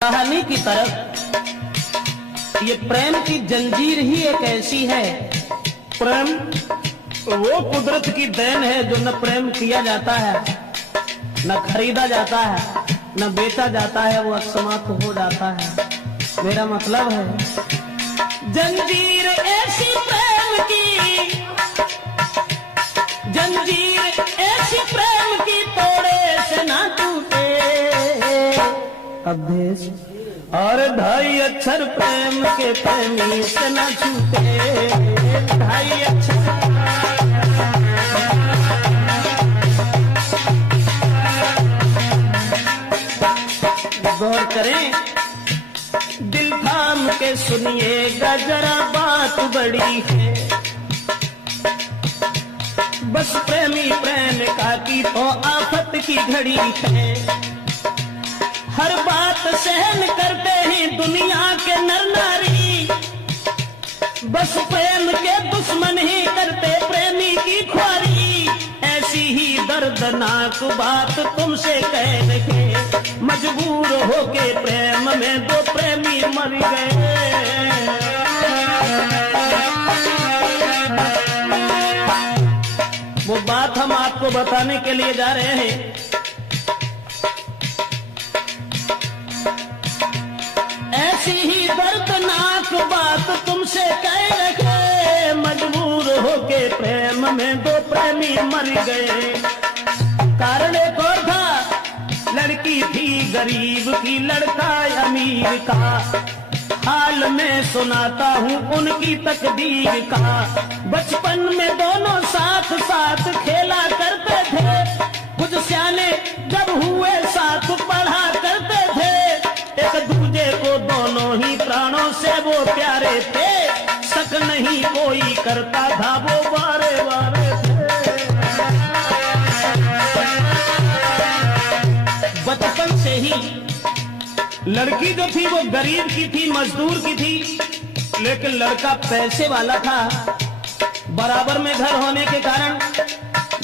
कहानी की तरफ। ये प्रेम की जंजीर ही एक ऐसी है। प्रेम वो कुदरत की देन है जो न प्रेम किया जाता है, न खरीदा जाता है, न बेचा जाता है, वो अकस्मात हो जाता है। मेरा मतलब है जंजीर ऐसी प्रेम की, जंजीर ऐसी प्रेम की तोड़े से ना टूटे अभ्येस, और ढाई अक्षर प्रेम के प्रेमी से न छूटे। ढाई अक्षर गौर करें, दिल थाम के सुनिएगा जरा बात बड़ी है। बस प्रेमी प्रेम का की तो आफत की घड़ी है। हर बात सहन करते हैं दुनिया के नर नारी, बस प्रेम के दुश्मन ही करते प्रेमी की ख्वारी। ऐसी ही दर्दनाक बात तुमसे कह रहे, मजबूर होके प्रेम में दो प्रेमी मर गए। वो बात हम आपको बताने के लिए जा रहे हैं। ऐसी ही दर्दनाक बात तुमसे कह रखे, मजबूर होके प्रेम में दो प्रेमी मर गए। कारण एक और था, लड़की थी गरीब की, लड़का अमीर का। हाल में सुनाता हूँ उनकी तकदीर का। बचपन में दोनों साथ साथ खेला करते थे, कुछ सियाने जब हुए साथ पढ़ा करते थे। एक दूजे को दोनों ही प्राणों से वो प्यारे थे, शक नहीं कोई करता था वो बारे बारे थे। बचपन से ही लड़की जो थी वो गरीब की थी, मजदूर की थी, लेकिन लड़का पैसे वाला था। बराबर में घर होने के कारण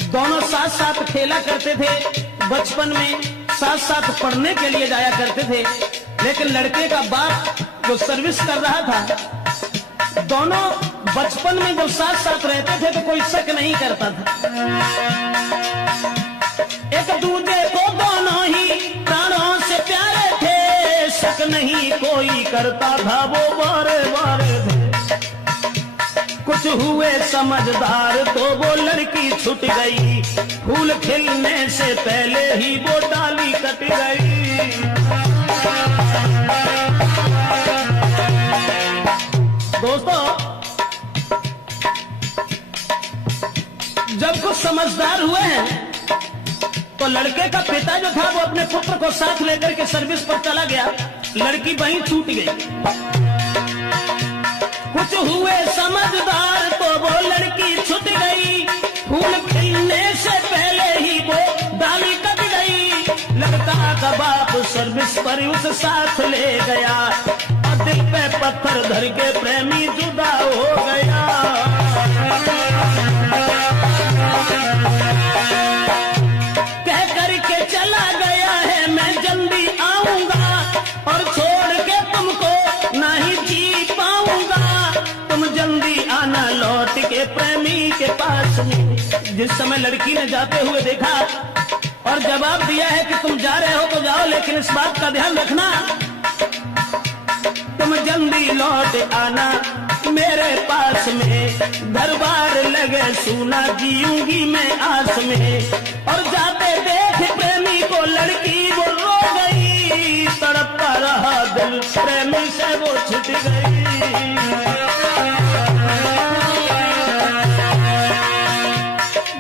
दोनों साथ साथ खेला करते थे। बचपन में साथ साथ पढ़ने के लिए जाया करते थे। लेकिन लड़के का बाप जो सर्विस कर रहा था, दोनों बचपन में जब साथ साथ रहते थे तो कोई शक नहीं करता था। एक दूसरे को दोनों ही प्राणों से प्यारे थे, शक नहीं कोई करता था वो बारे बारे थे। कुछ हुए समझदार तो वो लड़की छूट गई, फूल खिलने से पहले ही वो डाली कट गई। दोस्तों, जब कुछ समझदार हुए हैं तो लड़के का पिता जो था वो अपने पुत्र को साथ लेकर के सर्विस पर चला गया। लड़की वहीं छूट गई। कुछ हुए समझदार तो वो लड़की छूट गई, फूल खिलने से पहले ही वो डाली कट गई। लड़का का बाप सर्विस पर उस साथ ले गया, और दिल पे पत्थर धर के प्रेमी जुदा हो गया। कह करके चला गया है मैं जल्दी आऊंगा, और छोड़ के तुमको नहीं जी पाऊंगा। तुम जल्दी आना लौट के प्रेमी के पास में। जिस समय लड़की ने जाते हुए देखा और जवाब दिया है कि तुम जा रहे हो तो जाओ, लेकिन इस बात का ध्यान रखना तुम जल्दी लौट आना मेरे पास में। दरबार लगे सुना जीऊंगी मैं आस में। और जाते देख प्रेमी को लड़की वो रो गई, तड़पता रहा दिल प्रेमी से वो छूट गई।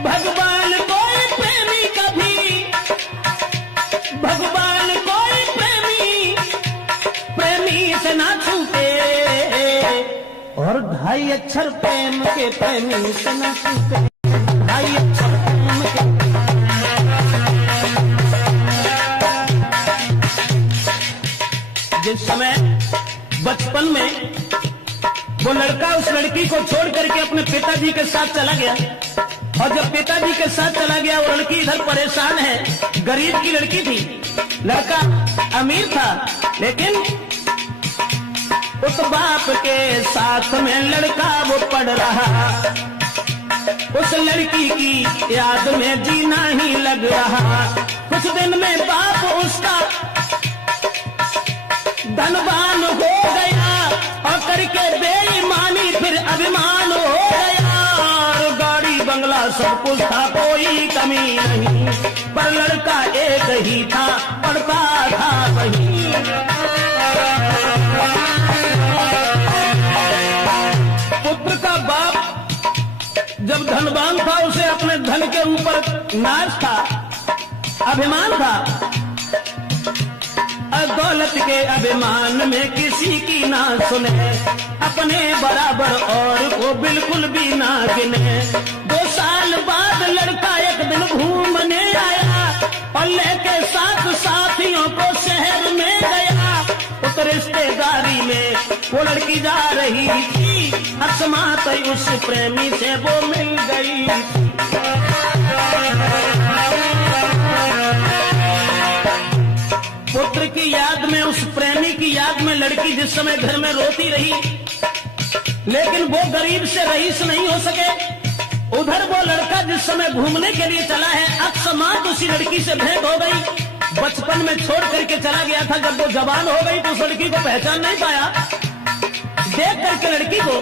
भगवान कोई प्रेमी कभी, भगवान कोई प्रेमी प्रेमी से ना छूटे, और ढाई अक्षर प्रेम के प्रेमी से ना छूटे। ढाई अक्षर प्रेम के। जिस समय बचपन में वो लड़का उस लड़की को छोड़ करके अपने पिताजी के साथ चला गया, और जब पिताजी के साथ चला गया वो लड़की इधर परेशान है, गरीब की लड़की थी। लड़का अमीर था, लेकिन उस बाप के साथ में लड़का वो पढ़ रहा, उस लड़की की याद में जीना ही लग रहा। कुछ दिन में बाप उसका धनवान हो गया और करके बेईमानी फिर अभिमान हो गया। और गाड़ी बंगला सब कुछ था, कोई कमी नहीं, पर लड़का एक ही था, पढ़ता था वही। पुत्र का बाप जब धनवान था, उसे अपने धन के ऊपर नाज था, अभिमान था। दौलत के अभिमान में किसी की ना सुने, अपने बराबर और को बिल्कुल भी ना गिने। 2 साल बाद लड़का एक दिन घूमने आया और लेके साथ साथियों को शहर में गया। उस रिश्तेदारी में वो लड़की जा रही थी, अकस्मात उस प्रेमी से वो मिल गई। पुत्र की याद में, उस प्रेमी की याद में लड़की जिस समय घर में रोती रही, लेकिन वो गरीब से रईस नहीं हो सके। उधर वो लड़का जिस समय घूमने के लिए चला है, अकस्मात उसी लड़की से भेंट हो गई। बचपन में छोड़ करके चला गया था, जब वो जवान हो गई तो उस लड़की को पहचान नहीं पाया। देख करके लड़की को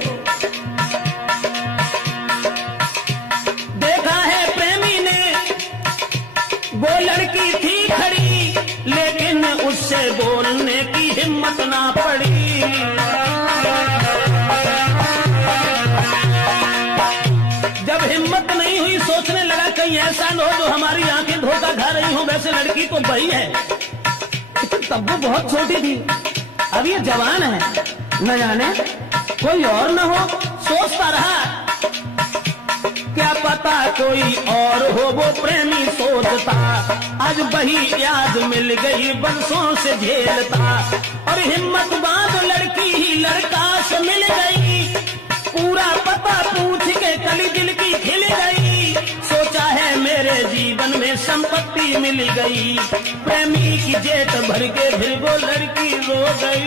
देखा है प्रेमी ने, वो लड़की थी खड़ी, लेकिन उससे बोलने की हिम्मत ना पड़ी। जब हिम्मत नहीं हुई, सोचने लगा कहीं ऐसा न हो जो हमारी आंखें धोखा खा रही हो। वैसे लड़की तो बड़ी है, लेकिन तब वो बहुत छोटी थी, अब ये जवान है, न जाने कोई और न हो। सोचता रहा, क्या पता कोई और हो, वो प्रेमी सोचता। आज वही याद मिल गई, बरसों से झेलता, और हिम्मत बांध लड़की ही लड़का से मिल गई। पूरा पता पूछ के कली दिल की खिल गई, सोचा है मेरे जीवन में संपत्ति मिल गई। प्रेमी की जेठ भर के फिर वो लड़की रो गई।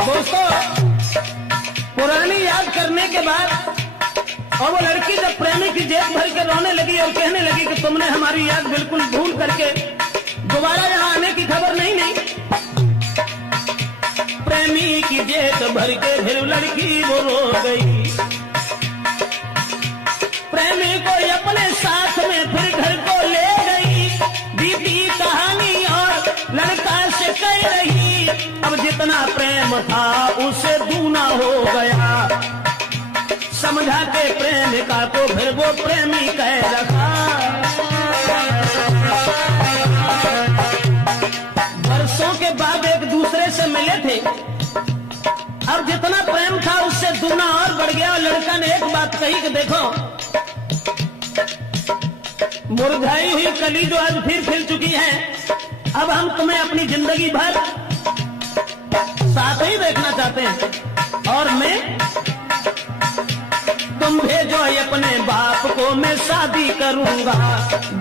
दोस्तों, पुरानी याद करने के बाद और वो लड़की जब प्रेमी की जेब भर के रोने लगी और कहने लगी कि तुमने हमारी याद बिल्कुल भूल करके दोबारा यहाँ आने की खबर नहीं ली। प्रेमी की जेब भर के फिर लड़की वो रो गई। प्रेमी को अपने साथ में फिर घर को ले गई, बीती कहानी और लड़का से कह रही। अब जितना प्रेम था उसे दूना हो गया, समझा के प्रेमिका को फिर वो प्रेमी कह रखा। वर्षों के बाद एक दूसरे से मिले थे, अब जितना प्रेम था उससे दूना और बढ़ गया। और लड़का ने एक बात कही कि देखो, मुरझाई हुई कली जो आज फिर खिल चुकी है, अब हम तुम्हें अपनी जिंदगी भर साथ ही देखना चाहते हैं, और मैं तुम भेजो अपने बाप को, मैं शादी करूंगा,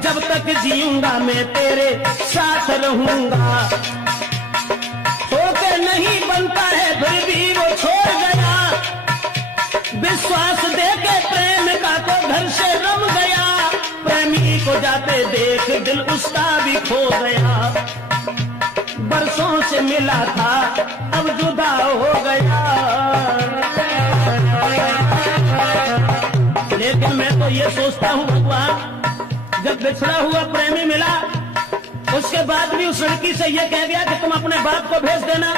जब तक जीऊंगा मैं तेरे साथ रहूंगा। होके नहीं बनता है फिर भी वो छोड़ गया, विश्वास देके प्रेम का तो घर से रम गया। प्रेमी को जाते देख दिल उसका भी खो गया, बरसों से मिला था अब जुदा हो गया। लेकिन मैं तो ये सोचता हूँ भगवान, जब बिछड़ा हुआ प्रेमी मिला, उसके बाद भी उस लड़की से ये कह गया कि तुम अपने बाप को भेज देना,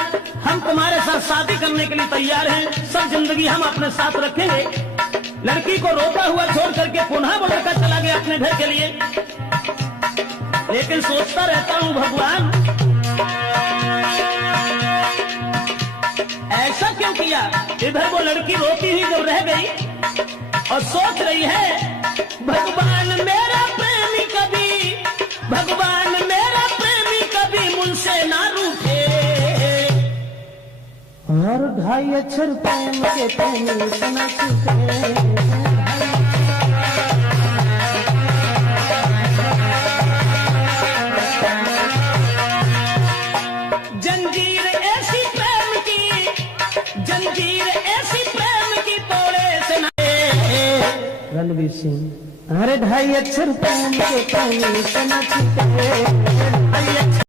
हम तुम्हारे साथ शादी करने के लिए तैयार हैं, सब जिंदगी हम अपने साथ रखेंगे। लड़की को रोता हुआ छोड़ करके पुनः वो लड़का चला गया अपने घर के लिए। लेकिन सोचता रहता हूँ भगवान, ऐसा क्यों किया। इधर वो लड़की रोती हुई जब रह गई और सोच रही है, भगवान मेरा प्रेमी कभी, भगवान मेरा प्रेमी कभी मुझसे ना रूठे। और ढाई अक्षर प्रेम के प्रेमी सुना छूटे। जंजीर ऐसी प्रेम की, जंजीर ऐसी प्रेम की तोड़े से ना। रणवीर सिंह, अरे ढाई अक्षर प्रेम के पानी से न छूटे।